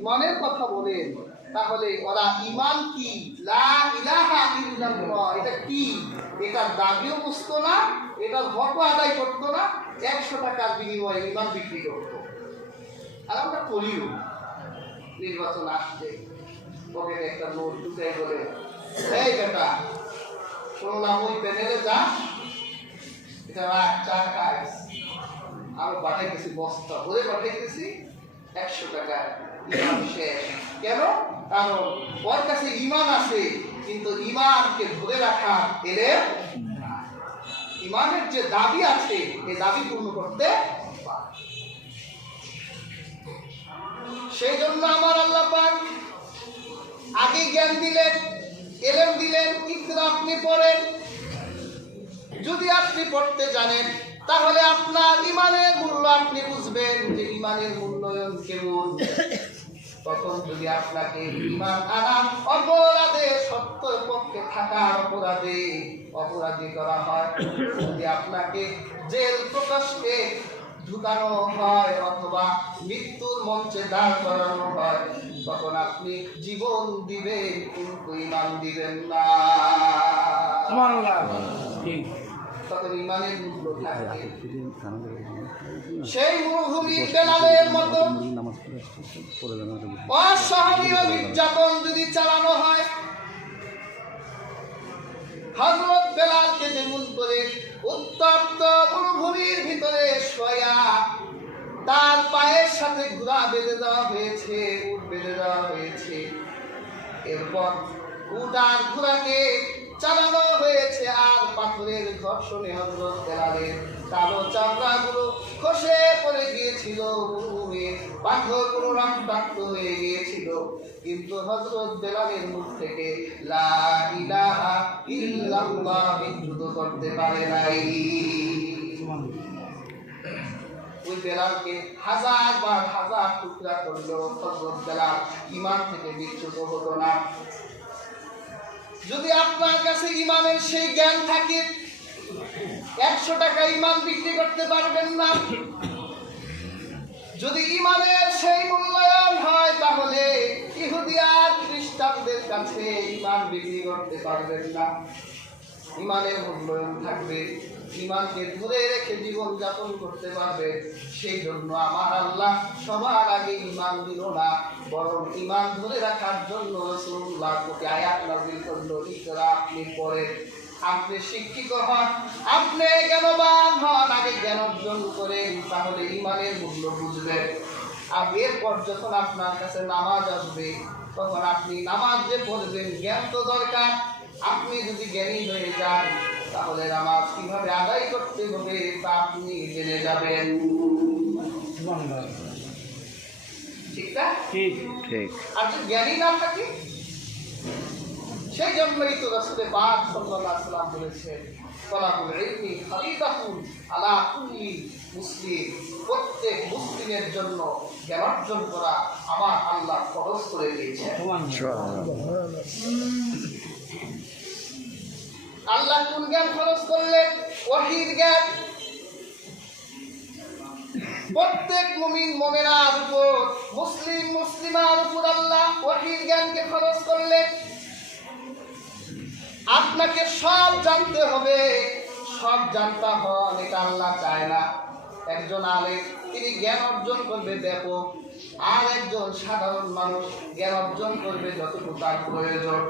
ইমানের কথা বলেন, তাহলে ওরা ইমান কি, লা ইলাহা ইল্লাল্লাহ এটা কি, এটার দাবিও বুঝতো না, এটার হকও আদায় করতো না, 100 টাকার বিনিময়ে ইমান বিক্রি করতো। আর আমরা করিও। নির্বাচন আসছে, পকেটে একটা নোট ঢুকে বলে, এই বেটা শুনলাম ওই প্যানেলে যা, এটা রাখ, চা খাইস, আরো পাঠাইতেছি বস্তা ভরে পাঠাইতেছি, 100 টাকা ইমান শেষ। কেন? কারণ ওর কাছে ইমান আছে, কিন্তু ইমানকে ধরে রাখা এলে ইমানের যে দাবি আছে এই দাবি পূর্ণ করতে পারে। সেই জন্য আমার আল্লাহ পাক আগে জ্ঞান দিলেন, এলেম দিলেন, ইকরা আপনি পড়েন। যদি আপনি পড়তে জানেন তাহলে আপনার ইমানের মূল্য আপনি বুঝবেন যে ইমানের মূল্যায়ন কেমন। তখন যদি আপনাকে ইমান আনা অপরাধে, সত্য পক্ষে থাকার অপরাধী করা হয়, যদি আপনাকে জেল প্রকাশকে ঢুকানো হয় অথবা মৃত্যুর মঞ্চে দাঁড় করানো হয়, তখন আপনি জীবন দিবেন কিন্তু ইমান দিবেন না। তখন ইমানের মূল্য থাকবে। সেই মরুভূমির বেলালের মতো অসহনীয় নির্যাতন যদি চালানো হয়, হযরত বেলালকে যেমন করে উত্তপ্ত মরুভূমির ভিতরে শোয়া তার পায়ের সাথে ঘোড়া বেঁধে দেওয়া হয়েছে, উট বেঁধে দেওয়া হয়েছে, এরপর উট আর ঘোড়াকে চালানো হয়েছে, আর পাথরের ঘর্ষণে হযরত বেলালের কালো চামড়াগুলো খসে পড়ে গিয়েছিল, পাথরগুলো রক্তাক্ত হয়ে গিয়েছিল, কিন্তু হযরত বেলালের মুখ থেকে লা ইলাহা ইল্লাল্লাহ বিদ্রুত করতে পারে নাই। ওই বেলালকে হাজার টুকরা করলেও হযরত বেলাল ঈমান থেকে বিচ্যুত হতো না। যদি আপনার কাছে ঈমানের সেই জ্ঞান থাকে, 100 টাকা ঈমান বিক্রি করতে পারবেন না। যদি ঈমানের সেই মূল্যায়ন হয়, তাহলে ইহুদি আর খ্রিস্টানদের কাছে ঈমান বিক্রি করতে পারবেন না। ঈমানের মূল্যায়ন থাকবে, ঈমানকে ধরে রেখে জীবন যাপন করতে পারবে। সেই জন্য আমার আল্লাহ সবার আগে ঈমান দিল না, বরং ঈমান ধরে রাখার জন্য রাসূলুল্লাহ কে আয়াত নাযিল করলো, ইকরা আপনি পড়েন। আপনি শিক্ষিত হন, আপনি জ্ঞানবান হন, আগে জ্ঞান অর্জন করেন, তাহলে ঈমানের মূল্য বুঝবেন। আর এরপর যখন আপনার কাছে নামাজ আসবে, তখন আপনি নামাজ যে পড়বেন, জ্ঞান তো দরকার। আপনি যদি জ্ঞানী হয়ে যান, তাহলে নামাজ কিভাবে আদায় করতে হবে তা আপনি জেনে যাবেন। ঠিক না? ঠিক। আর যদি জ্ঞানী না থাকে, সেই জন্যই তো রাসূল পাক সাল্লাল্লাহু আলাইহি ওয়াসাল্লাম বলেছেন, তালাবুল ইলমি ফারিদাতুন আলা কুল্লি মুসলিম, প্রত্যেক মুসলিমের জন্য জ্ঞান অর্জন করা আমার আল্লাহ ফরজ করে দিয়েছেন। আল্লাহ কোন জ্ঞান ফরজ করলেন? ওহীর জ্ঞান। প্রত্যেক মুমিন মুমিনার উপর, মুসলিম মুসলিমার উপর আল্লাহ ওহীর জ্ঞানকে ফরজ করলেন। আপনাকে সব জানতে হবে, সব জানতে হন, এটা আল্লাহ চায় না। একজন আলেম তিনি জ্ঞান অর্জন করবে ব্যাপক, আর একজন সাধারণ মানুষ জ্ঞান অর্জন করবে যতটুকু তার প্রয়োজন,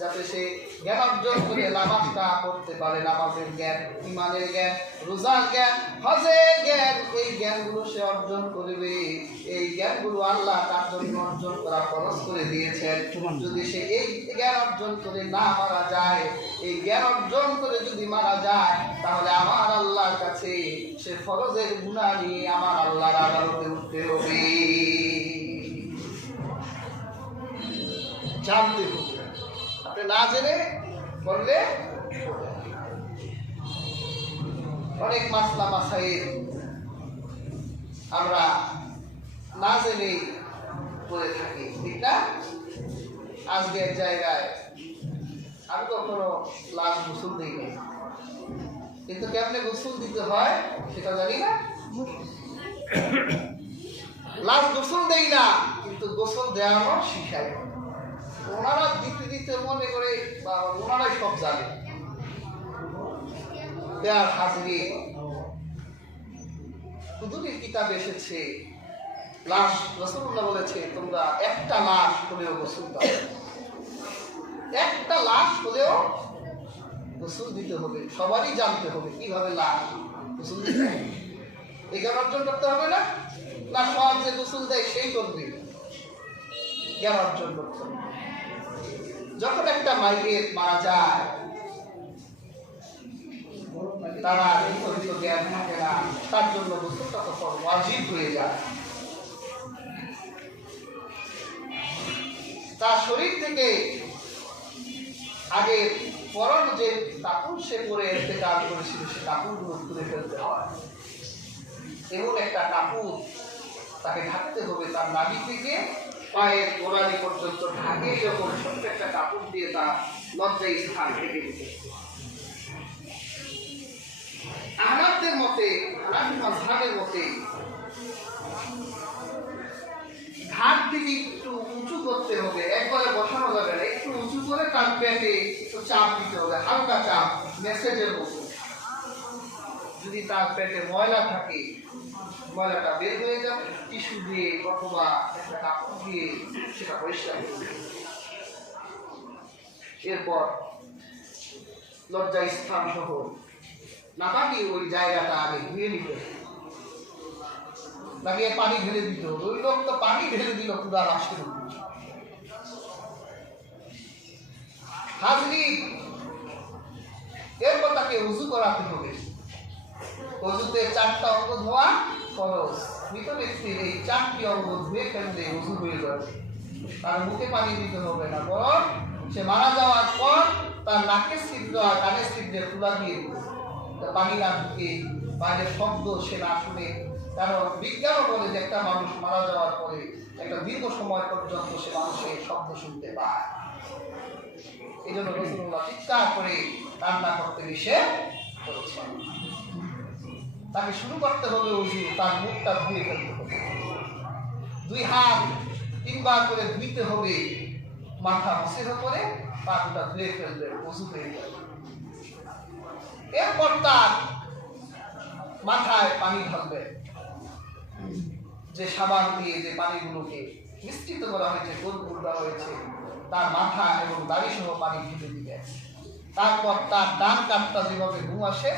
যাতে সে জ্ঞান অর্জন করে নামাজটা পড়তে পারে। নামাজের জ্ঞান, ঈমানের জ্ঞান, রোজার জ্ঞান, হজের জ্ঞান, এই জ্ঞানগুলো সে অর্জন করবে। এই জ্ঞানগুলো আল্লাহ তার জন্য অর্জন করা ফরজ করে দিয়েছেন। যদি সে এই জ্ঞান অর্জন করে না মারা যায়, এই জ্ঞান অর্জন করে যদি মারা যায়, তাহলে আমার আল্লাহর কাছে সে ফরজের গুনাহ নিয়ে আমার আল্লাহর আদালতে উঠতে হবে। জানতে হবে, আপনি না জেনে করলে অনেক মাসলা মাসাইল আমরা না জেনে করে থাকি, ঠিক না? আজকে এক জায়গায় আমি কখনো লাশ গোসল দিই না, কিন্তু কেমনে গোসল দিতে হয় সেটা জানি না। লাশ গোসল দেই না, কিন্তু কিন্তু গোসল দেওয়ানো শিখায়। ওনারা দিতে দিতে মনে করে বা ওনারাই সব জানে। দেয়ার হাজিরি হুজুরের কিতাবে এসেছে, লাশ রাসূলুল্লাহ বলেছে তোমরা একটা লাশ হলেও গোসল দাও, একটা লাশ হলেও গোসল দিতে হবে। সবারই জানতে হবে কিভাবে লাশ গোসল দিতে হবে। জ্ঞান অর্জন করতে হবে না? না সব যে গোসল দেয় সেই করবে? জ্ঞান অর্জন করতে হবে। যখন একটা মাইয়ের মারা যায় তারা নির্ধারিত জ্ঞান থাকে না, তার জন্য গোসলটা তখন ওয়াজিব হয়ে যায়। তার শরীর থেকে আগে পরন যে কাপড় সে পরে ইন্তেকাল করেছিল সে কাপড়গুলো তুলে ফেলতে হয়। এমন একটা কাপড় তাকে ঢাকতে হবে, তার নাভি থেকে পায়ের গোড়ালি পর্যন্ত ঢাকে এরকম ছোট্ট একটা কাপড় দিয়ে তার লজ্জায় স্থান ঢেকে দিতে। আহনাফদের মতে, হানাফি মাযহাবের মতে ঘাট থেকে একটু উঁচু করতে হবে, একবারে বসানো যাবে না, একটু উঁচু করে তার পেটে একটু চাপ দিতে হবে, হালকা চাপ, মেসেজের মতো। যদি তার পেটে ময়লা থাকে ময়লাটা বের হয়ে যাবে, টিস্যু দিয়ে অথবা একটা কাপড় দিয়ে সেটা পরিষ্কার করবে। এরপর লজ্জা স্থান সহ নাকি ওই জায়গাটা আগে ধুয়ে নিতে, নাকি পানি ঢেলে দিত। ওই লোক তো পানি ঢেলে দিল পুরা রাষ্ট্রের উপর। হাজরি এরপর তাকে উযু করাতে হবে। অজুতে 4টা অঙ্গ ধোয়া ফরজ। মৃত ব্যক্তির এই 4টি অঙ্গ ধুয়ে ফেললে উযু হয়ে যাবে। তার মুখে পানি দিতে হবে না, বরং সে মারা যাওয়ার পর তার নাকের ছিদ্র আর কানের ছিদ্রে তুলা দিয়ে দিবে, পানি না ঢুকে বাইরের শব্দ সে না শুনে। কারণ বিজ্ঞানও বলে যে একটা মানুষ মারা যাওয়ার পরে একটা দীর্ঘ সময় পর্যন্ত সে মানুষের শব্দ শুনতে পায়। এই জন্য রাসূলুল্লাহ চিৎকার করে কান্না করতে নিষেধ করেছেন। তাকে শুরু করতে হবে উযু, তার মুখটা ধুয়ে ফেলতে হবে, 2 হাত 3 বার করে ধুইতে হবে, মাথা মুছে করে পাটা ধুয়ে ফেলবে, উযু হয়ে যাবে। এরপর তার মাথায় পানি ঢালবে, যে সাবান দিয়ে যে পানিগুলোকে মিশ্রিত করা হয়েছে, গোল দেওয়া হয়েছে, তার মাথা এবং দাড়ি সহ পানি ঢেলে দিবে। তারপর তার ডান কাঁধটা যেভাবে ঘুম আসে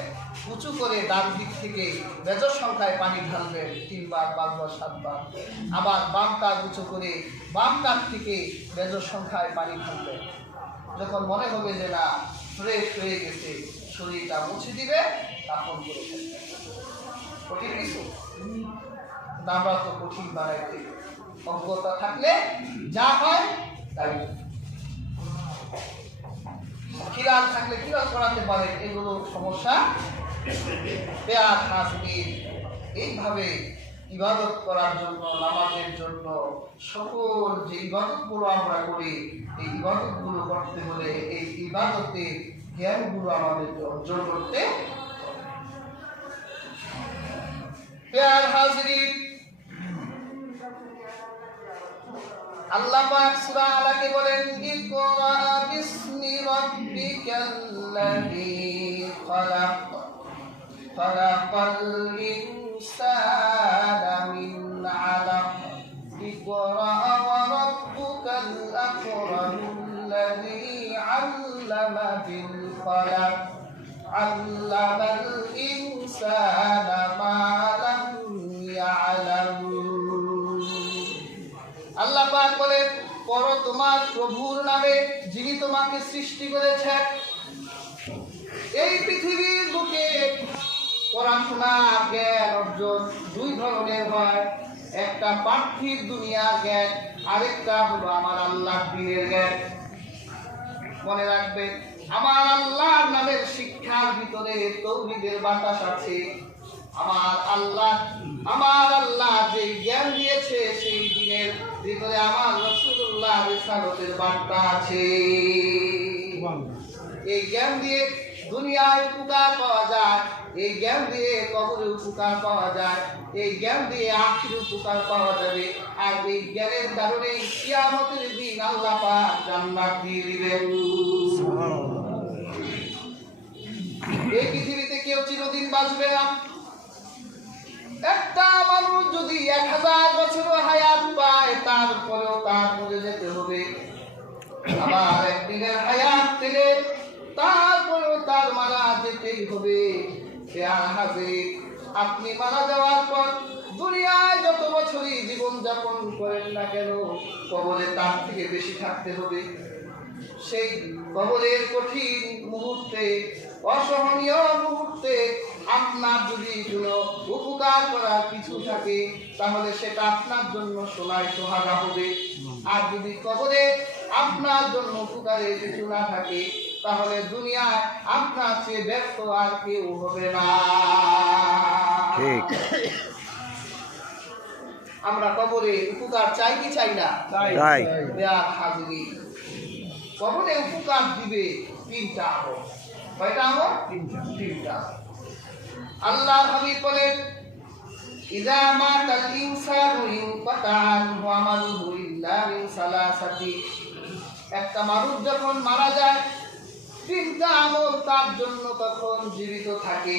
উঁচু করে ডান দিক থেকে বেজর সংখ্যায় পানি ঢালবেন, 3 বার 5 বার 7 বার। আবার বাম কাঁধ উঁচু করে বাম কাঁধ থেকে বেজর সংখ্যায় পানি ঢালবেন। যখন মনে হবে যে না ফ্রেশ হয়ে গেছে, শরীরটা মুছে দিবে, তখন করে ফেলবে। কঠিন কিছু আমরা তো কঠিন বানাইতে, অজ্ঞতা থাকলে যা হয় তাই। খিলাল থাকলে খিলাল করাতে পারে, এগুলো সমস্যা। পেয়ার হাজরিন এইভাবে ইবাদত করার জন্য, নামাজের জন্য সকল যে ইবাদতগুলো আমরা করি, এই ইবাদতগুলো করতে হলে এই ইবাদতের জ্ঞানগুলো আমাদেরকে অর্জন করতে। পেয়ার হাজরিন, আল্লাহ পাক সূরা আলাকে বলেন, ইকরা বিসমি রাব্বিকাল্লাযী খালাক খালাকাল ইনসানা মিন আলাক ইকরা ওয়া রাব্বুকাল আকরামুল্লাযী আল্লামা বিল কলম আল্লামাল ইনসানা মা লাম ইয়ালাম। আল্লাহ পাক বলেন, পড়ো তোমার প্রভুর নামে যিনি তোমাকে সৃষ্টি করেছেন। এই পৃথিবীর বুকে পড়াশোনা জ্ঞান অর্জন 2 ধরনের হয়, একটা পার্থিব দুনিয়ার জ্ঞান, আরেকটা হলো আমার আল্লাহর দ্বীনের জ্ঞান। মনে রাখবেন, আমার আল্লাহর নামের শিক্ষার ভিতরে তাওহীদের বাতাস আছে। আমার আল্লাহ যে জ্ঞান দিয়েছে সেই দিনের ভিতরে আমার রাসূলুল্লাহ রিসালাতের বার্তা আছে। এই জ্ঞান দিয়ে দুনিয়ায় উপকার পাওয়া যায়, এই জ্ঞান দিয়ে কবরে উপকার পাওয়া যায়, এই জ্ঞান দিয়ে আখিরে উপকার পাওয়া যাবে। আর এই জ্ঞানের কারণে কিয়ামতের দিন আল্লাহ পাক জান্নাত দিয়ে দিবেন। এই পৃথিবীতে কেউ চিরদিন বাঁচবে না। একটা মানুষ যদি 1000 বছর হায়াত পায়, তারপরেও তার মরে যেতে হবে। আবার একদিনের হায়াত থেকে তারপরেও তার মারা যেতেই হবে। আর হাজির, আপনি মারা যাওয়ার পর দুনিয়ায় যত বছরই জীবন যাপন করেন না কেন, কবরে তার থেকে বেশি থাকতে হবে। সেই কবরের কঠিন মুহূর্তে, অসহনীয় মুহূর্তে আপনার যদি কোনো উপকার করার কিছু থাকে, তাহলে সেটা আপনার জন্য সোনায় সোহাগা হবে। আর যদি কবরে আপনার জন্য উপকারের কিছু না থাকে, তাহলে দুনিয়ায় আপনার চেয়ে ব্যর্থ আর কেউ হবে না। আমরা কবরে উপকার চাই কি চাই না? হাজিরি, কবরে উপকার দিবে 3টা আমল। কয়টা আমল? 3টা। আল্লাহর হাবিব বলেন, ইযা মাতাল ইনসানু ইনকাতা আনহু আমালুহু ইল্লা মিন সালাসাতি। একটা মানুষ যখন মারা যায়, 3টা আমল তার জন্য তখন জীবিত থাকে।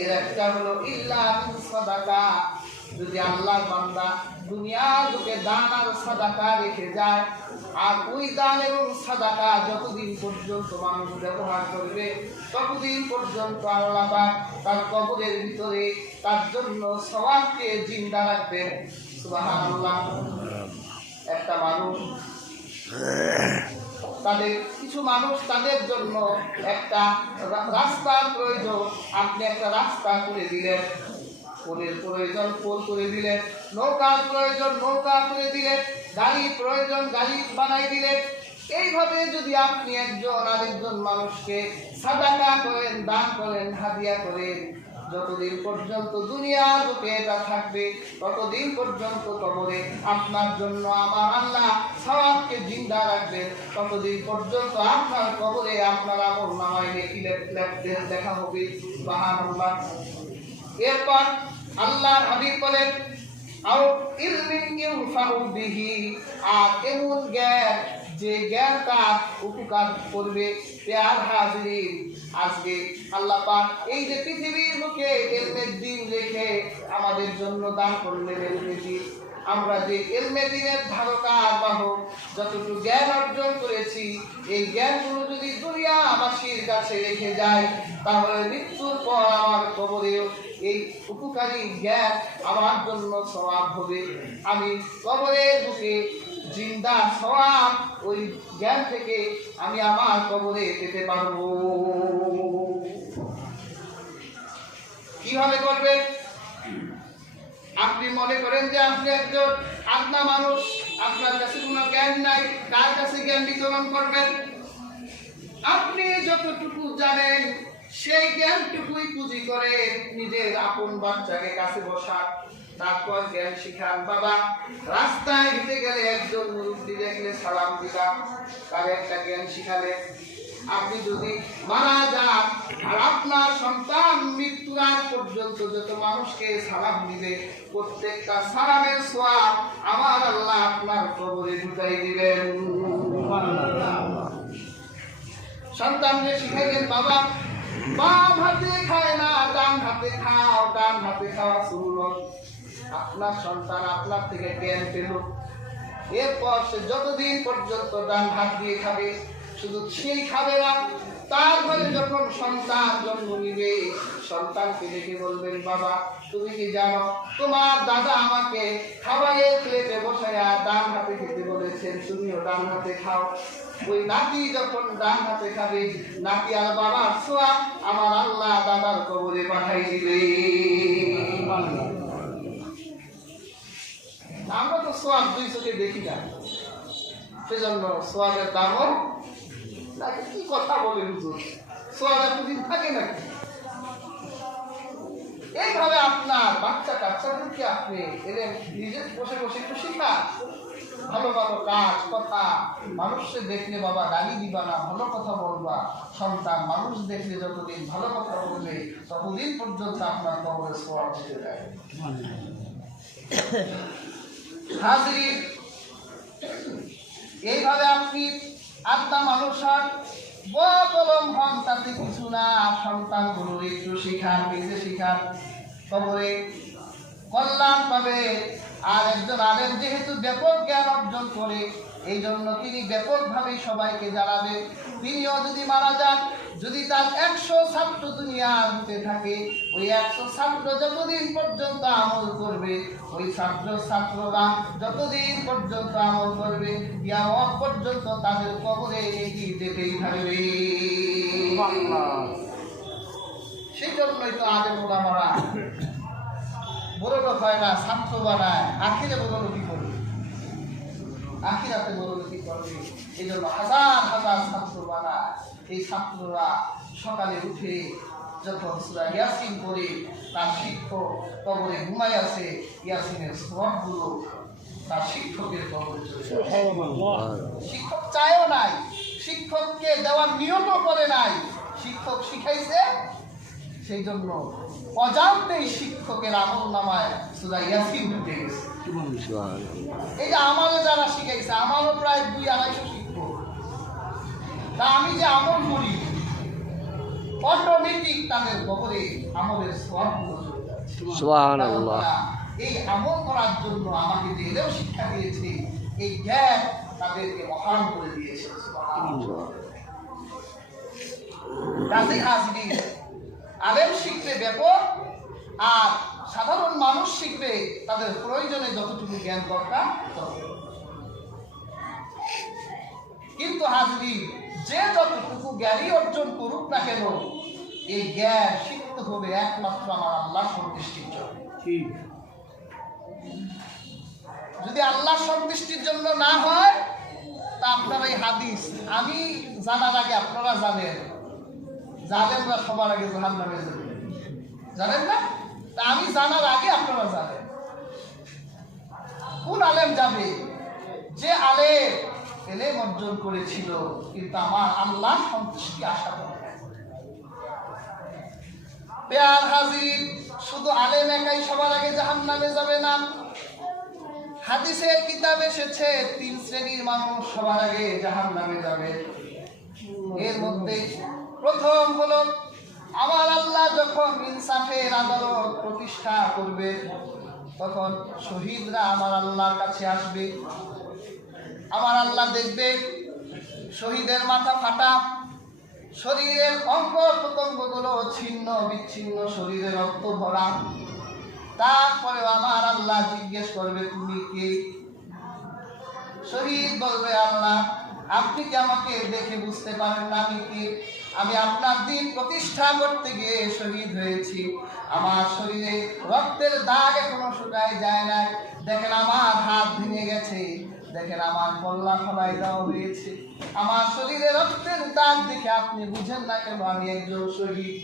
এর একটা হলো ইল্লা মিন সাদাকা, যদি আল্লাহর বান্দা দুনিয়ার বুকে দান আর সাদাকা রেখে যায়, আর ওই দান এবং সাদাকা যতদিন পর্যন্ত মানুষ ব্যবহার করবে, ততদিন পর্যন্ত আল্লাহ পাক তার কবরের ভিতরে তার জন্য সওয়াবকে জিন্দা রাখবেন। সুবহানাল্লাহ। একটা মানুষ, কিছু মানুষ তাদের জন্য একটা রাস্তার প্রয়োজন, আপনি একটা রাস্তা করে দিলেন। পোলের প্রয়োজন পোল করে দিলেন, নৌকার প্রয়োজন নৌকা করে দিলেন, গাড়ির প্রয়োজন গাড়ি বানাই দিলেন। এইভাবে যদি আপনি একজন আরেকজন মানুষকে সাদাকা করেন, দান করেন, হাদিয়া করেন, যতদিন পর্যন্ত দুনিয়ার বুকে এটা থাকবে, ততদিন পর্যন্ত কবরে আপনার জন্য আমার আল্লাহ সওয়াবকে জিন্দা রাখবেন। ততদিন পর্যন্ত আপনার কবরে আপনার আমল নামায় লেখা হবে। সুবহানাল্লাহ। এরপর আল্লাহর হাবিব বলেন, আও ইলমিন ইউফাউ বিহি, আর এমন জ্ঞান যে জ্ঞান তার উপকার করবে। প্রিয় হাজিরিন, আজকে আল্লাহ পাক এই যে পৃথিবীর মুখে ইলমের দিন রেখে আমাদের জন্য দান করলেন ইলমের দিন, আমরা যে ইলমের দিনের ধারকা বাহক যতটুকু জ্ঞান অর্জন করেছি, এই জ্ঞানগুলো যদি দুনিয়াবাসীর কাছে রেখে যায়, তাহলে মৃত্যুর পর আমার কবরেও এই উপকারী জ্ঞান আমার জন্য সওয়াব হবে। আমি কবরের বুকে জিন্দা সওয়াব ওই জ্ঞান থেকে আমি আমার কবরে পেতে পারবো। কিভাবে করবেন? আপনি মনে করেন যে আপনি একজন আদনা মানুষ, আপনার কাছে কোনো জ্ঞান নাই, কার কাছে জ্ঞান বিতরণ করবেন? আপনি যতটুকু জানেন সেই জ্ঞানটুকুই পুঁজি করে নিজের আপন বাচ্চাকে কাছে বসা, তারপর জ্ঞান শিখান। বাবা, রাস্তায় হেঁটে গেলে একজন মুরব্বী দেখলে সালাম দিবা, তার একটা জ্ঞান শিখালে। আপনি যদি মারা যান আর আপনার সন্তান মৃত্যুর আগ পর্যন্ত যত মানুষকে সালাম দিবে, প্রত্যেকটা সালামের সওয়াব আমার আল্লাহ আপনার কবরে ঢুকাই দিবেন। সন্তানকে শিখাইলেন, বাবা বাম হাতে খায় না, ডান হাতে খাও, ডান হাতে খাওয়া শুরু। আপনার সন্তান আপনার থেকে জ্ঞান পেল, এরপর সে যতদিন পর্যন্ত ডান হাত দিয়ে খাবে, শুধু সেই খাবে না, তার ঘরে যখন সন্তান জন্ম নিবে, সন্তানকে দেখে বলবেন, বাবা তুমি কি জানো তোমার দাদা আমাকে খাবারের প্লেটে বসায়া ডান হাতে খেতে বলেছেন, তুমিও ডান হাতে খাও। ওই নাতি যখন ডান হাতে খাবে, নাতি আর বাবার সওয়াব আমার আল্লাহ দাদার কবরে পাঠাই দিবে। আমরা তো সওয়াব 2 চোখে দেখি না, সেজন্য সওয়াবের দামও নাকি। কি কথা বলে হুজুর, সওয়াব এতদিন থাকে নাকি? এইভাবে আপনার বাচ্চা কাচ্চাদেরকে আপনি এদের নিজে বসে বসে একটু শিখা, ভালো ভালো কাজ কথা, মানুষকে দেখলে বাবা গালি দিবা না, ভালো কথা বলবা। সন্তান মানুষ দেখলে যতদিন ভালো কথা বলবে ততদিন পর্যন্ত আপনার কবরে সওয়াব দিতে যায়। হাজরিন, এইভাবে আপনি আত্মা মানুষের বলম হন তাতে কিছু না। সন্তানগুলোর একটু শিখান, নিজে শিখান, কবরে কল্যাণ পাবে। আর একজন আলেম যেহেতু ব্যাপক জ্ঞান অর্জন করে, এই জন্য তিনি ব্যাপকভাবে সবাইকে জানাবে। তিনিও যদি মারা যান, যদি তার 100 ছাত্র দুনিয়া দিতে থাকে, ওই 100 ছাত্র যতদিন পর্যন্ত আমল করবে, ওই ছাত্ররা যতদিন পর্যন্ত আমল করবে, কিয়ামত পর্যন্ত তাদের কবরে নেকি যেতেই থাকবে। সেই জন্যই তো আলেম ওলামারা বড় লোক হয় না, ছাত্র বানায়, আখিরে বড়লোকি করবে, আখিরাতে বড়লোকি করবে। এই জন্য হাজার হাজার ছাত্র বানায়। এই ছাত্ররা সকালে উঠে যখন সূরা ইয়াসিন পড়ে, তার শিক্ষক কবরে ঘুমাই আছে, ইয়াসিনের সওয়াবগুলো তার শিক্ষকের কবরে চলে যায়। শিক্ষক চায়ও নাই, শিক্ষককে দেওয়ার নিয়মও করে নাই, শিক্ষক শিখাইছে, সেই জন্য অজান্তেই শিক্ষকের আমল নামায় সূরা ইয়াসিন ঢুকে গেছে। এই যে আমারও যারা শিখাইছে, আমারও প্রায় 200-250 শিক্ষক, তা আমি যে আমল করি অটোমেটিক তাদের কবরে আমলের সওয়াবগুলো চলে যাচ্ছে। সুবহানাল্লাহ। এই আমল করার জন্য আমাকে যে এলেও শিক্ষা দিয়েছে, এই জ্ঞান তাদেরকে মহান করে দিয়েছে। সুবহানাল্লাহ। কাজী হাজরিন, আলেম শিখবে ব্যাপক, আর সাধারণ মানুষ শিখবে তাদের প্রয়োজনে যতটুকু জ্ঞান দরকার। কিন্তু হাজরিন, যে যতটুকু জ্ঞানই অর্জন করুক না কেন, এই জ্ঞান শিখতে হবে একমাত্র আমার আল্লাহর সন্তুষ্টির জন্য। যদি আল্লাহর সন্তুষ্টির জন্য না হয়, তা আপনার এই হাদিস আমি জানার আগে আপনারা জানেন না, সবার আগে জাহান্নামে যাবে, জানেন না? তা আমি জানার আগে আপনারা জানেন। কোন আলেম যাবে? যে আলেম এলেম অর্জন করেছিল কিন্তু আমার আল্লাহর সন্তুষ্টি আশা করে। প্যার হাজির, শুধু আলেম একাই সবার আগে জাহান্নামে যাবে না। হাদিসের কিতাবে এসেছে 3 শ্রেণীর মানুষ সবার আগে জাহান্নামে যাবে। এর মধ্যে প্রথম হলো, আমার আল্লাহ যখন ইনসাফের আদালত প্রতিষ্ঠা করবে, তখন শহীদরা আমার আল্লাহর কাছে আসবে। আমার আল্লাহ দেখবে শহীদের মাথা ফাটা, শরীরের অঙ্গ প্রত্যঙ্গগুলো ছিন্ন বিচ্ছিন্ন, শরীরে রক্ত ভরা। তারপরে আমার আল্লাহ জিজ্ঞেস করবে, তুমি কে? শহীদ বলবে, আল্লাহ আপনি কি আমাকে দেখে বুঝতে পারেন না আমি কে? আমি আপনার দিন প্রতিষ্ঠা করতে গিয়ে শহীদ হয়েছি। আমার শরীরে রক্তের দাগ এখনো শুকায় যায় না। দেখেন আমার হাত ভেঙে গেছে, দেখেন আমার কল্লা ফলাই দেওয়া হয়েছে। আমার শরীরে রক্তের দাগ দেখে আপনি বুঝেন না কেন আমি একজন শহীদ?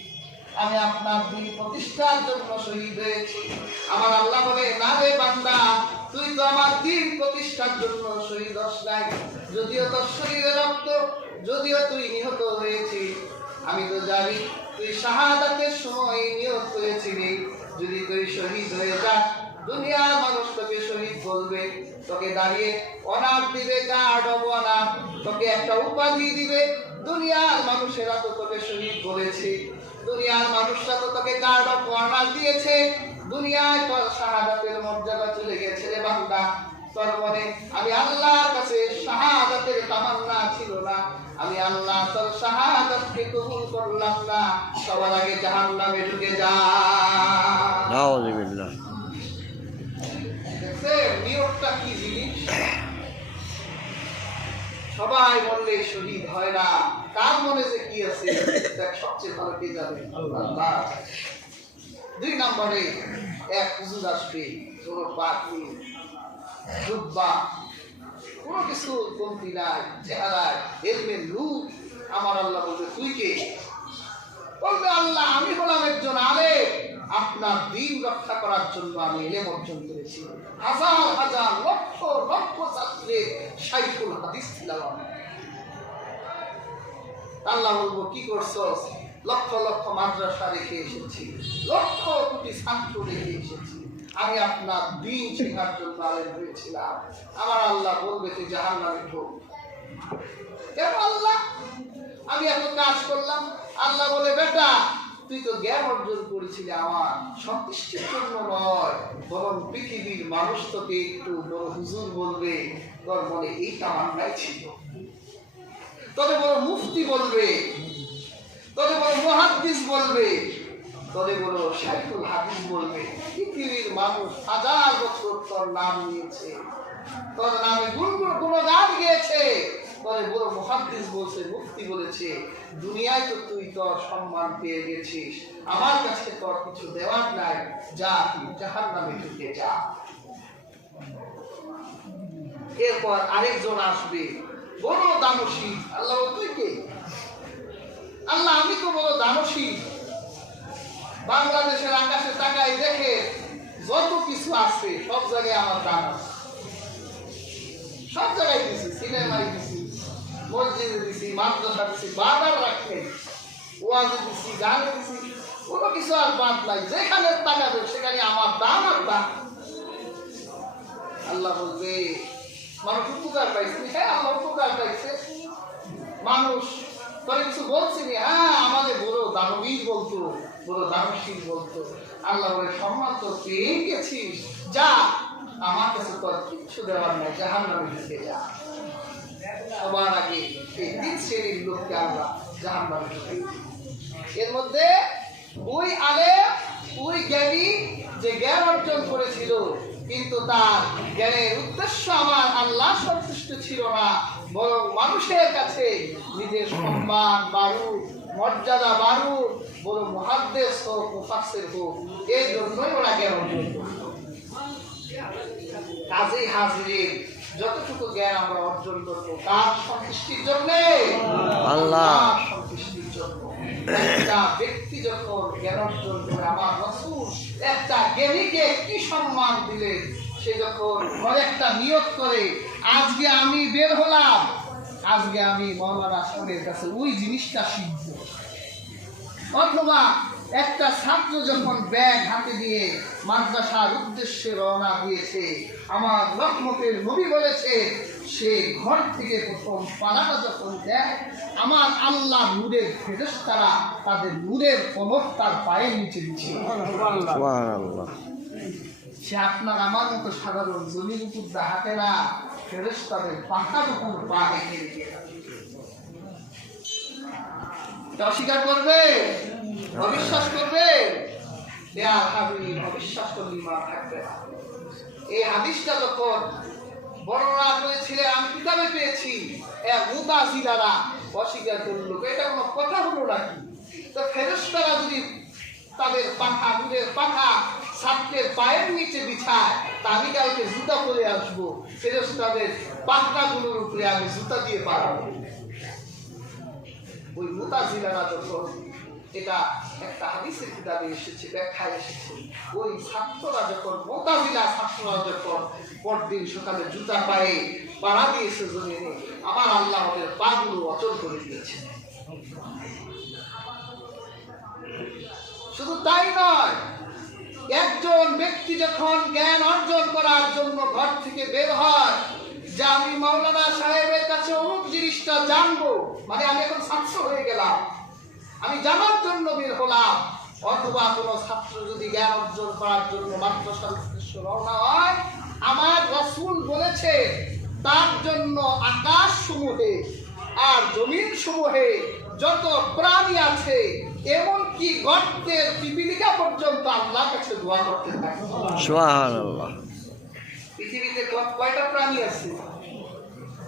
আমি আপনার দিন প্রতিষ্ঠার জন্য শহীদ হয়েছি। আমার আল্লাহ বলে, না রে বান্দা, তুই তো আমার দিন প্রতিষ্ঠার জন্য শহীদ হস নাই। যদিও তোর শরীরে রক্ত, যদিও তুই নিহত হয়েছিস, আমি তো জানি তুই শাহাদাতের সময় নিহত হয়েছিলি। যদি তুই শহীদ হয়ে যা, দুনিয়ার মানুষ তোকে শহীদ বলবে, তোকে দাঁড়িয়ে অনার দিবে, গার্ড অব অনার, তোকে একটা উপাধি দিবে। দুনিয়ার মানুষেরা তো তোকে শহীদ বলেছে, দুনিয়ার মানুষরা তো তোকে গার্ড অফ অনার দিয়েছে। দুনিয়ায় তোর শাহাদাতের মর্যাদা চলে গেছে রে বান্দা। তোর মনে আমি আল্লাহর কাছে শাহাদাতের তামান্না ছিল না, আমি আল্লাহ তোর শাহাদাতকে কবুল করলাম না। সবার আগে জাহান্নামে ঢুকে যা। নাউযুবিল্লাহ। দেখছেন নিয়তটা কি জিনিস? সবাই বললে শহীদ হয় না, কার মনে যে কি আছে দেখ, সবচেয়ে ভালো কে যাবে? আল্লাহ। 2 নম্বরে এক হুজুর আসবে, কোনো পাগড়ি জুব্বা, কোনো কিছু কমতি নাই, চেহারায় এলমের নূর। আমার আল্লাহ বলবে, তুই কে? বলবে, আল্লাহ আমি হলাম একজন আলেম, আপনার দিন রক্ষা করার জন্য আমি ইলম অর্জন করেছি। হাজার হাজার লক্ষ লক্ষ ছাত্র রাত্রে শাইখুল হাদিস তিলাওয়াত। আল্লাহ বলবো কি করছস? লক্ষ লক্ষ মাদ্রাসা রেখে এসেছি, লক্ষ কোটি ছাত্র রেখে এসেছি, আমি আপনার দিন শেখার জন্য আলেম হয়েছিলাম। আমার আল্লাহ বলবে তুই জাহান্নামে ঢোক। কেন আল্লাহ? আমি এত কাজ করলাম। আল্লাহ বলে বেটা তুই তো জ্ঞান অর্জন করেছিলি আমার সন্তুষ্টির জন্য নয়, বরং পৃথিবীর মানুষ তোকে একটু বড় হুজুর বলবে, তোর মনে এই তামান্নাই ছিল। তোদের বড় মুফতি বলবে, তোদের বড় মুহাদ্দিস বলবে, তোদের বড় শাইখুল হাদিস বলবে। পৃথিবীর মানুষ হাজার বছর তোর নাম নিয়েছে, তোর নামে গুণগান গিয়েছে, তোদের বড় মুহাদ্দিস বলছে, মুফতি বলেছে। দুনিয়ায় তো তুই তোর সম্মান পেয়ে গেছিস, আমার কাছে তোর কিছু দেওয়ার নাই, যা তুই জাহান্নামে ঢুকে যা। এরপর আরেকজন আসবে বড় দানশীল। আল্লাহ তুই কে? আল্লাহ আমি তো বড় দানশীল। বাংলাদেশের আকাশে তাকাই দেখে যত কিছু আছে সব জায়গায় আমার দান আছে, সব জায়গায় দিছি, সিনেমায় দিছি, মসজিদে দিছি, মাদ্রাসা দিছি, বাবার রাখে ওয়াজে দিছি, গানে দিছি, কোনো কিছু আর বাদ নাই। যেখানে তাকাবে সেখানে আমার দাম আর দাম। আল্লাহ বলবে মানুষ উপকার পাইছে। হ্যাঁ আল্লাহ উপকার পাইছে। মানুষ তোর কিছু বলছিনি? হ্যাঁ আমাদের বড় দানবীর বলতো, বড় দানশীল বলতো। আল্লাহ বলে সম্মান তো পেয়ে গেছিস, যা আমার কাছে তোর কিচ্ছু দেওয়ার নাই, জাহান্নামে ঢুকে যা। সবার আগে এই তিন শ্রেণীর লোককে আমরা জাহান্নামে ঢুকে। এর মধ্যে ওই আলেম, ওই জ্ঞানী যে জ্ঞান অর্জন করেছিল কিন্তু তার জ্ঞানের উদ্দেশ্য আমার আল্লাহ সন্তুষ্ট ছিল না, বরং মানুষের কাছে নিজের সম্মান বাড়ুক, মর্যাদা বাড়ুক, বড় মুহাদ্দিস হোক, মুফাসসির হোক, এই জন্যই ওরা জ্ঞান অর্জন করত। কাজেই হাজির যতটুকু জ্ঞান আমরা অর্জন করবো কার সন্তুষ্টির জন্য? আল্লাহ সন্তুষ্টির জন্য। একটা ব্যক্তি যখন জ্ঞান অর্জন করে, আমার রাসূল একটা জ্ঞানীকে কি সম্মান দিলেন, সে যখন একটা নিয়ত করে আজকে আমি বের হলাম, আজকে আমি মাওলানা সাহেবের কাছে ওই জিনিসটা শিখব। অথবা একটা ছাত্র যখন ব্যাগ হাতে দিয়ে মাদ্রাসার উদ্দেশ্যে রওনা দিয়েছে, আমার রহমতের নবী বলেছে সে ঘর থেকে প্রথম পাড়াটা যখন দেয়, আমার আল্লাহ নূরের ফেরেশতারা তাদের নূরের কলক তার পায়ের নিচে দিচ্ছে। সুবহানাল্লাহ। সে আপনার আমার মতো সাধারণ জমির উপর হাঁটে না, ফেরেশতাদের পাখার উপর পা রেখে রেখে অস্বীকার করবে, অবিশ্বাস করবে? অবিশ্বাস করলে ইমান থাকবে না। এই হাদিসটা যখন বর্ণনা করেছিলেন, আমি কিতাবে পেয়েছি, মুতাজিলারা অস্বীকার করলো। এটা কোনো কথা হলো নাকি? তো ফেরেশতারা যদি তাদের পাখা, নূরের পাখা ছাত্রের পায়ের নিচে বিছায়, তা আমি কাউকে জুতা পরে আসবো, ফেরেশতাদের পাখনাগুলোর উপরে আমি জুতা দিয়ে পারবো। ওই মুতাজিলারা যখন, এটা একটা হাদিসের কিতাবে এসেছে, ব্যাখ্যায় এসেছে, ওই ছাত্ররা যখন, মুতাজিলা ছাত্ররা যখন পরদিন সকালে জুতা পায়ে পাড়া দিয়েছে জমিনে, আমার আল্লাহ ওদের পাগুলো অচল করে দিয়েছে। শুধু তাই নয়, একজন ব্যক্তি যখন জ্ঞান অর্জন করার জন্য ঘর থেকে বের হয়, যে আমি মাওলানা সাহেবের কাছে অমুক জিনিসটা জানবো, মানে আমি এখন ছাত্র হয়ে গেলাম, আমি জানার জন্য বের হলাম। অথবা কোনো ছাত্র যদি জ্ঞান অর্জন করার জন্য মাদ্রাসার উদ্দেশ্যে রওনা হয়, আমার রাসূল বলেছে তার জন্য আকাশ সমূহে আর জমিন সমূহে যত প্রাণী আছে, এমনকি গর্তের পিপিলিকা পর্যন্ত আল্লাহর কাছে দোয়া করতে থাকে। সুবহানাল্লাহ। পৃথিবীতে কয়টা প্রাণী আছে?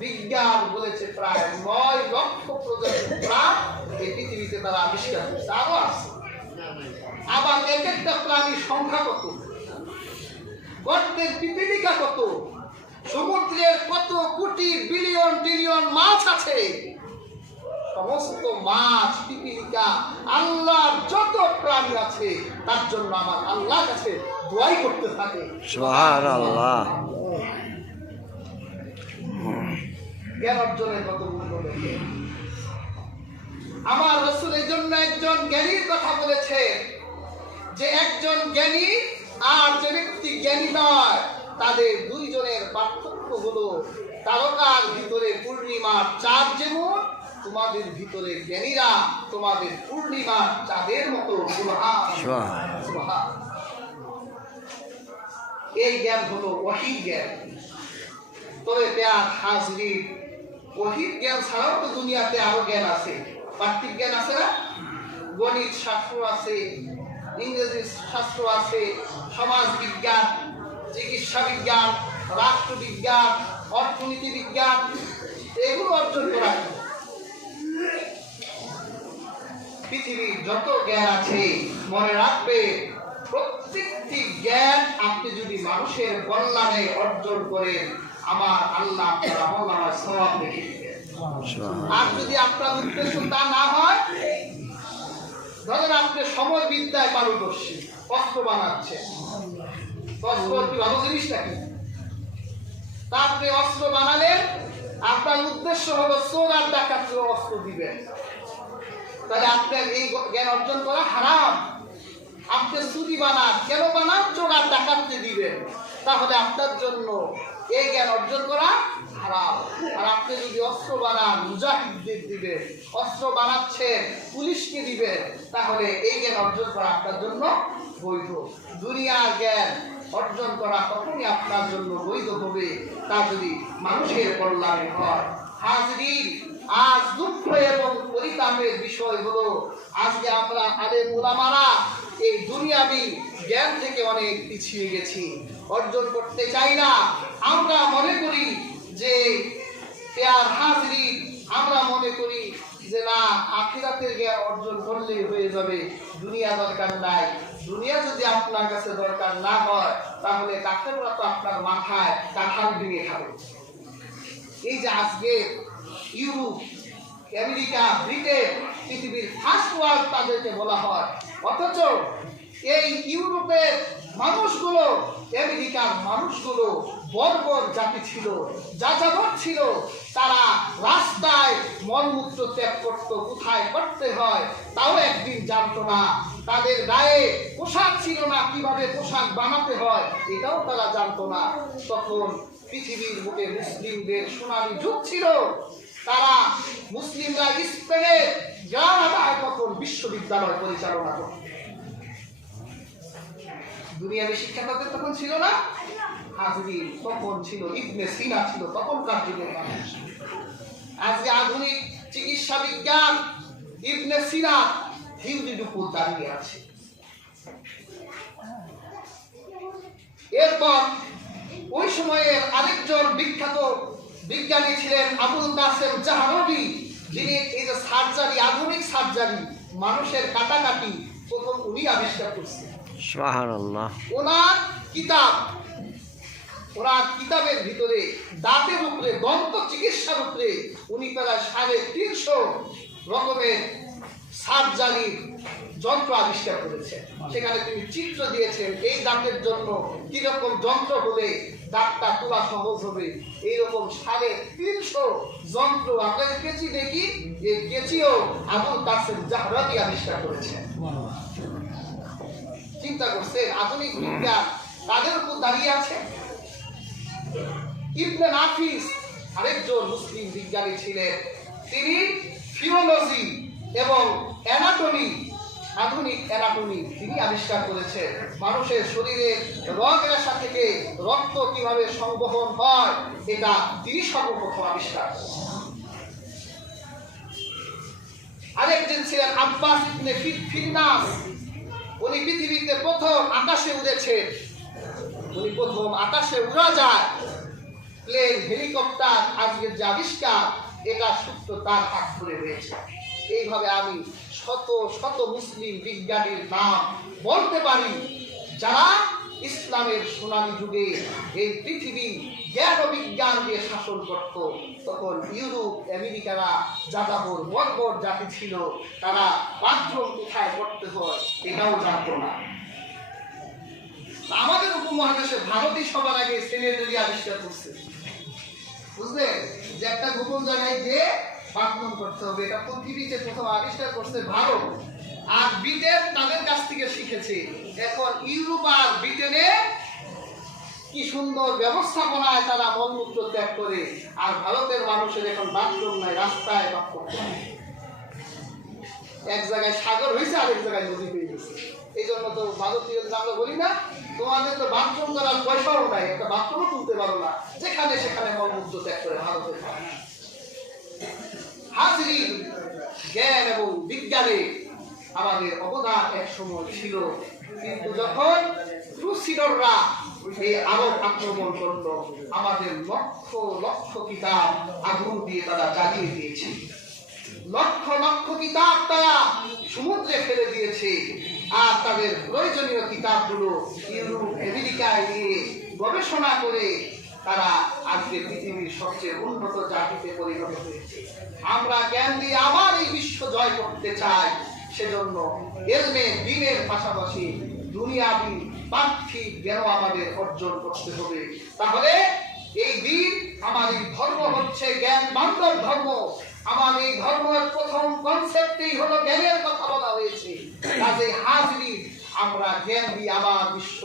বিজ্ঞান বলেছে প্রায় 9 লক্ষ প্রজাতির প্রাণ এই পৃথিবীতে তারা আবিষ্কার করেছে, আরো আছে। আবার এক একটা প্রাণীর সংখ্যা কত, গর্তের পিপিলিকা কত, সমুদ্রের কত কোটি বিলিয়ন ট্রিলিয়ন মাছ আছে, সমস্ত মাছ, পিপিলিকা, আল্লাহর যত প্রাণী আছে তার জন্য আমার আল্লাহর কাছে দোয়াই করতে থাকে। সুবহানাল্লাহ। জ্ঞান অর্জনের কত মূল্য দেখে। আমার রাসূল এই জন্য একজন জ্ঞানীর কথা বলেছে যে একজন জ্ঞানী আর যে ব্যক্তি জ্ঞানী নয় তাদের দুইজনের পার্থক্য হলো তারকার ভিতরে পূর্ণিমার চাঁদ যেমন তোমাদের ভিতরে জ্ঞানীরা তোমাদের পূর্ণিমার চাঁদের মতো। সুবহান। এই জ্ঞান হলো ওহীর জ্ঞান। তবে প্যার হাজরিন, ওহীর জ্ঞান ছাড়াও তো দুনিয়াতে আরো জ্ঞান আছে, পার্থিব জ্ঞান আছে না? গণিত শাস্ত্র আছে, ইংরেজি শাস্ত্র আছে, সমাজ বিজ্ঞান, চিকিৎসা বিজ্ঞান, রাষ্ট্রবিজ্ঞান, অর্থনীতি বিজ্ঞান, এগুলো অর্জন করা। পৃথিবীর যত জ্ঞান আছে মনে রাখবে প্রত্যেকটি জ্ঞান আপনি যদি মানুষের কল্যাণে অর্জন করেন আমার আল্লাহ আপনার আমলনামায় সওয়াব লিখে দিবেন। আর যদি আপনার উদ্দেশ্য তা না হয়, ধরেন আপনি সময় বিদ্যায় পারদর্শী, অস্ত্র বানাচ্ছেন, অস্ত্র কি ভালো জিনিসটা কি? তা আপনি অস্ত্র বানালেন, আপনার উদ্দেশ্য হলো চোর আর ডাকাতকে অস্ত্র দিবেন, তাহলে আপনার এই জ্ঞান অর্জন করা হারাম। আপনি চুরি বানান, কেন বানান? চোর আর ডাকাতকে দিবেন, তাহলে আপনার জন্য এই জ্ঞান অর্জন করা হারাম। আর আপনি যদি অস্ত্র বানান মুজাহিদদের দিবেন, অস্ত্র বানাচ্ছেন পুলিশকে দিবেন, তাহলে এই জ্ঞান অর্জন করা আপনার জন্য বৈধ। দুনিয়ার জ্ঞান অর্জন করা তখনই আপনার জন্য বৈধ হবে তা যদি মানুষের কল্যাণে হয়। হাজরিন, আজ দুঃখ এবং পরিতাপের বিষয় হলো আজকে আমরা আলেম উলামারা এই দুনিয়াবি জ্ঞান থেকে অনেক পিছিয়ে গেছি, অর্জন করতে চাই না। আমরা মনে করি যে প্যার হাজরিন, আমরা মনে করি যে না আখিরাতের জ্ঞান অর্জন করলেই হয়ে যাবে, দুনিয়া দরকার নাই। দুনিয়া যদি আপনার কাছে দরকার না হয় তাহলে কাফেররা তো আপনার মাথায় কাঁঠাল ভেঙে খাবে। এই যে আজকে ইউরোপ, আমেরিকা, ব্রিটেন, পৃথিবীর ফার্স্ট ওয়ার্ল্ড তাদেরকে বলা হয়, অথচ এই ইউরোপের মানুষগুলো, আমেরিকার মানুষগুলো বর্বর জাতি ছিল, যাযাবর ছিল। তারা রাস্তায় মলমূত্র ত্যাগ করত, কোথায় করতে হয় তাও একদিন জানতো না। তাদের গায়ে পোশাক ছিল না, কিভাবে পোশাক বানাতে হয় এটাও তারা জানতো না। তখন পৃথিবীর বুকে মুসলিমদের সোনালী যুগ ছিল। তারা মুসলিমরা স্পেনে গ্রানাদায় তখন বিশ্ববিদ্যালয় পরিচালনা করত। দুনিয়াবি শিক্ষা তাদের তখন ছিল না। হাজরিন, তখন ছিল ইবনে সিনা, ছিল তখনকার যুগের মানুষ। আজকে আধুনিক চিকিৎসা বিজ্ঞান ইবনে সিনা হিউজির উপর দাঁড়িয়ে আছে। এরপর ওই সময়ের আরেকজন বিখ্যাত বিজ্ঞানী ছিলেন আবুল কাসেম জাহরবি, যিনি এই যে সার্জারি, আধুনিক সার্জারি, মানুষের কাটাকাটি প্রথম উনি আবিষ্কার করছেন। সুবহানাল্লাহ। ওনার কিতাবের ভিতরে দাঁতের উপরে, দন্ত চিকিৎসার উপরে উনি প্রায় 350 রকমের সার্জারির যন্ত্র আবিষ্কার করেছেন। সেখানে তিনি চিত্র দিয়েছেন এই দাঁতের জন্য কিরকম যন্ত্র হলে দাঁতটা তোলা সহজ হবে। এইরকম 350 যন্ত্র, আপনাদের কেচি দেখি, এই কেচিও আবুল কাসেম জাহরবি আবিষ্কার করেছেন। চিন্তা করছেন আধুনিক বিজ্ঞান তাদের উপর দাঁড়িয়ে আছে। ইবনে নাফিস আরেকজন মুসলিম বিজ্ঞানী ছিলেন, তিনি ফিওলজি এবং অ্যানাটমি, আধুনিক অ্যানাটমি তিনি আবিষ্কার করেছেন। মানুষের শরীরের রগ রেশা থেকে রক্ত কিভাবে সংবহন হয় এটা তিনি সর্বপ্রথম আবিষ্কার করেছেন। আরেকজন ছিলেন আব্বাস ইবনে ফিরনাস, উনি পৃথিবীতে প্রথম আকাশে উড়েছেন। উনি প্রথম আকাশে উড়া যায়, প্লেন, হেলিকপ্টার, আজকের যে আবিষ্কার এটা সূত্র তার হাত ধরে রয়েছে। এইভাবে আমি শত শত মুসলিম বিজ্ঞানীর নাম বলতে পারি যারা ইসলামের সোনালী যুগে এই পৃথিবী জ্ঞান ও বিজ্ঞান দিয়ে শাসন করত। তখন ইউরোপ, আমেরিকারা যাযাবর বর্বর জাতি ছিল, তারা বাথরুম কোথায় করতে হয় এটাও জানতো না। আমাদের উপমহাদেশে ভারতই সবার আগে সেনেটারি আবিষ্কার করছে, বুঝলেন? যে একটা গোপন জায়গায় গিয়ে বাথরুম করতে হবে। এটা পৃথিবীতে প্রথম আবিষ্কার করছে ভারত, আর ব্রিটেন তাদের কাছ থেকে শিখেছে। এখন ইউরোপ আর ব্রিটেনে কি সুন্দর ব্যবস্থাপনায় তারা মলমূত্র ত্যাগ করে, আর ভারতের মানুষের এখন বাথরুম নাই, রাস্তায় বাথ করতে হয়। এক জায়গায় সাগর হয়েছে, আরেক জায়গায় নদী হয়ে গেছে। এই জন্য তো ভারতীয় আমরা বলি না, তোমাদের তো বাথরুম করার পয়সাও নাই, একটা বাথরুমও তুলতে পারো না, যেখানে সেখানে মলমূত্র ত্যাগ করে ভারতের। হাজিরি, জ্ঞান এবং বিজ্ঞানে আমাদের অবদান এক সময় ছিল, কিন্তু যখন ক্রুসেডাররা এই আরব আক্রমণ করলো, আমাদের লক্ষ লক্ষ কিতাব আগুন দিয়ে তারা জ্বালিয়ে দিয়েছে। লক্ষ লক্ষ কিতাব তারা সমুদ্রে ফেলে দিয়েছে, আর তাদের প্রয়োজনীয় কিতাবগুলো ইউরোপ আমেরিকায় নিয়ে গবেষণা করে তারা আজকে পৃথিবীর সবচেয়ে উন্নত জাতিতে পরিণত হয়েছে। আমরা জ্ঞান দিয়ে আবার এই বিশ্ব জয় করতে চাই, সেজন্য এলমে দ্বীনের পাশাপাশি দুনিয়াবি পার্থিব জ্ঞান আমাদের অর্জন করতে হবে। তাহলে এই দিন, আমার এই ধর্ম হচ্ছে জ্ঞান বান্ধব ধর্ম। আমার এই ধর্মের প্রথম কনসেপ্টেই হলো জ্ঞানের কথা বলা হয়েছে। কাজে হাজিরি, আমরা জ্ঞান দিয়ে আবার বিশ্ব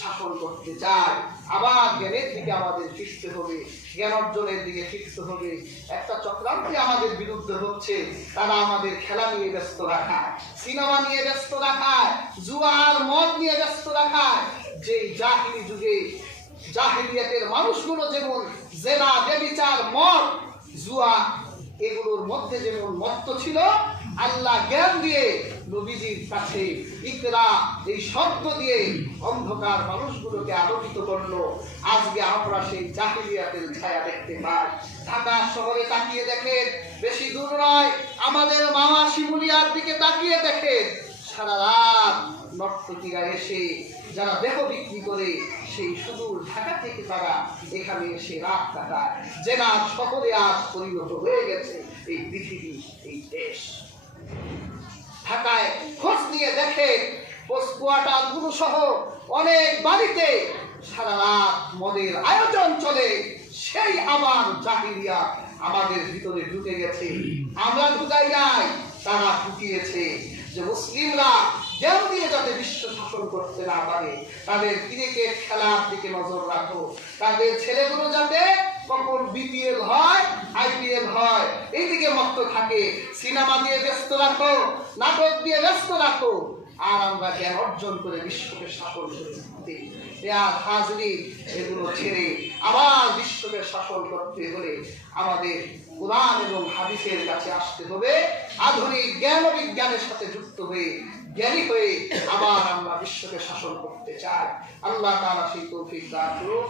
শাসন করতে চাই, আবার জ্ঞানের দিকে আমাদের ফিরতে হবে, জ্ঞান অর্জনের দিকে ফিরতে হবে। একটা চক্রান্তে আমাদের বিরুদ্ধে হচ্ছে, তারা আমাদের খেলা নিয়ে ব্যস্ত রাখায়, সিনেমা নিয়ে ব্যস্ত রাখায়, জুয়ার মদ নিয়ে ব্যস্ত রাখায়। যে জাহিলি যুগে জাহিলিয়াতের মানুষগুলো যেমন জেনা, ব্যভিচার, মদ, জুয়া এগুলোর মধ্যে যেমন মত্ত ছিল, আল্লাহ জ্ঞান দিয়ে নবীজির কাছে ইকরা এই শব্দ দিয়ে অন্ধকার মানুষগুলোকে আলোকিত করলো। আজকে আমরা সেই জাহিলিয়াতের ছায়া দেখতে পাই। ঢাকা শহরে তাকিয়ে দেখেন, বেশি দূর নয়, আমাদের মামা শিমুলিয়ার দিকে তাকিয়ে দেখেন, সারা রাত নর্তকীরা এসে যারা দেহ বিক্রি করে, সেই সুদূর ঢাকা থেকে তারা এখানে এসে রাত কাটায়। জেনার শহরে আজ পরিণত হয়ে গেছে এই পৃথিবী, এই দেশ। ঢাকায় খোঁজ নিয়ে দেখে, পোস্টকোয়ার্টার গুলো সহ অনেক বাড়িতে সারা রাত মদের আয়োজন চলে। সেই আবার জাহিলিয়া আমাদের ভিতরে ঢুকে গেছে। আমরা ঢুকাই নাই, তারা ঢুকিয়েছে। যে মুসলিমরা জ্ঞান দিয়ে যাতে বিশ্ব শাসন করতে না পারে, তাদের ক্রিকেট খেলার দিকে নজর রাখো, তাদের ছেলেগুলো যাতে কখন বিপিএল হয়, আইপিএল হয়, এইদিকে মত্ত থাকে, সিনেমা দিয়ে ব্যস্ত রাখো, নাটক দিয়ে ব্যস্ত রাখো, আর আমরা জ্ঞান অর্জন করে বিশ্বকে শাসন করতে। আর হাজিরি, এগুলো ছেড়ে আবার বিশ্বকে শাসন করতে হলে আমাদের কোরআন এবং হাদিসের কাছে আসতে হবে। আধুনিক জ্ঞান ও বিজ্ঞানের সাথে যুক্ত হয়ে, জ্ঞানী হয়ে আবার আমরা বিশ্বকে শাসন করতে চাই। আল্লাহ তাআলা সেই তৌফিক দান করুন।